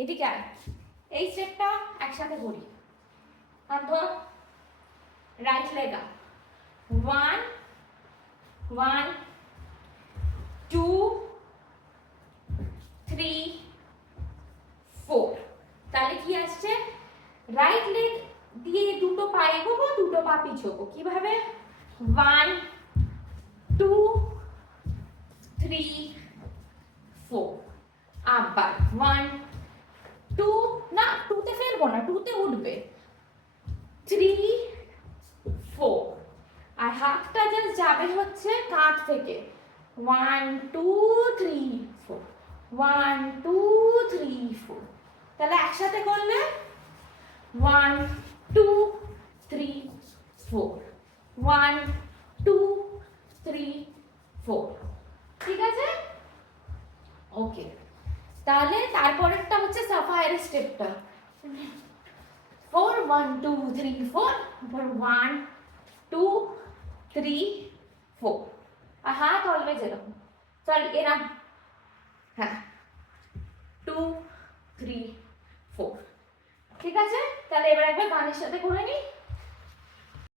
এদিকে আয়, এই স্টেপটা একসাথে করি। আর ধর রাইট লেগ আপ, 1 1 2 3 4। তাহলে কি আসছে, রাইট লেগ দিয়ে দুটো পা এগোবো, দুটো পা পিছোবো। কিভাবে, 1 2 3 4। আবার 1 2, না 2 তে ফেলবো না, 2 তে উঠবে, 3 4। আর হাতটা জাস্ট যাবে হচ্ছে কাঁধ থেকে, 1 2 3 4, 1 2 3 4। তাহলে একসাথে করলে 1 2 3 4, 1 2 3 4। ঠিক আছে, ওকে। তাহলে তারপরেরটা হচ্ছে সাফায়ারের স্টেপটা, 4 1 2 3 4, 1 2 3 4। আর হাত অলওয়েজ এরকম, সরি এরকম, হ্যাঁ 2 3 4। ঠিক আছে, তাহলে এবার একবার গানের সাথে করে নিই।